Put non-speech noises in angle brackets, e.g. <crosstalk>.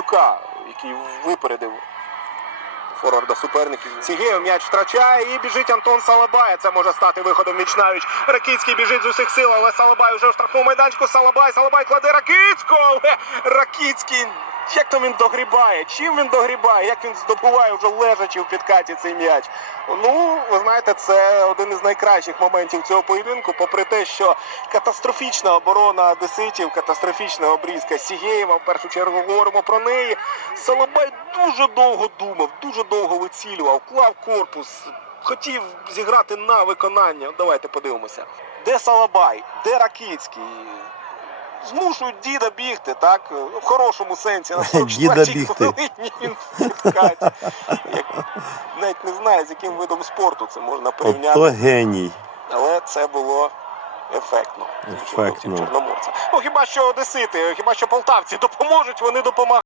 Данилюка, який випередив форварда суперників. Сігеєв м'яч втрачає і біжить Антон Салабай. Це може стати виходом Вічнавіч. Ракицький біжить з усіх сил, але Салабай вже в штрафному майданчику. Салабай, Салабай кладе Ракицького. Але Ракицький. Як там він догрібає? Чим він догрібає? Як він здобуває вже лежачи в підкаті цей м'яч? Ну, ви знаєте, це один із найкращих моментів цього поєдинку, попри те, що катастрофічна оборона одеситів, катастрофічна обрізка Сігєєва, в першу чергу говоримо про неї. Салабай дуже довго думав, дуже довго вицілював, клав корпус, хотів зіграти на виконання. Давайте подивимося. Де Салабай? Де Ракицький? Змушують діда бігти, так? В хорошому сенсі. На <laughs> 44-й хвилині він в навіть не знаю, з яким видом спорту це можна порівняти. Ото геній. Але це було ефектно. Ефектно. Чорноморця. Ну хіба що одесити, хіба що полтавці допоможуть, вони допомагають.